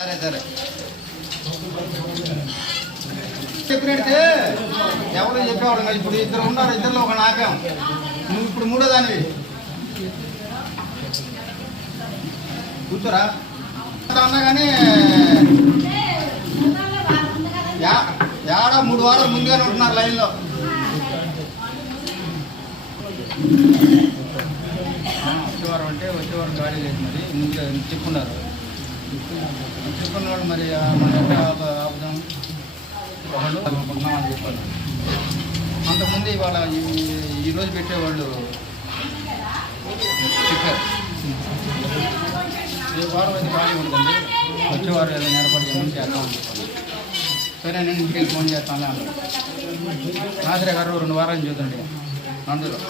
సరే సరే చెప్పినట్టే ఎవరు చెప్పేవాడు కదా. ఇప్పుడు ఇద్దరు ఉన్నారు, ఇద్దరులో ఒక నాకాం, నువ్వు ఇప్పుడు మూడో దానివి. కూర్చోరా అన్నా కానీ ఏడా 3 వారాలు ముందుగానే ఉంటున్నారు లైన్లో. వచ్చేవారం అంటే వచ్చేవారం గాడి లేదు, మరి ముందుగా చెప్పున్నారు. చెప్పుకున్న వాళ్ళు మరి మన ఎక్కడ ఆపుదాం వాళ్ళు అనుకుంటున్నాం అని చెప్పారు. అంతకుముందు ఇవాళ ఈరోజు పెట్టేవాళ్ళు చెప్పారు ఈ వారం అయితే ఖాళీ ఉంటుంది, వచ్చేవారు ఏదైనా ఏర్పాటు చేయమని చేస్తామని చెప్పాను. సరే నేను ఇంటికి ఫోన్ చేస్తాను అన్నారు. నాసరే గారు 2 వారాలు చూద్దండి అందులో.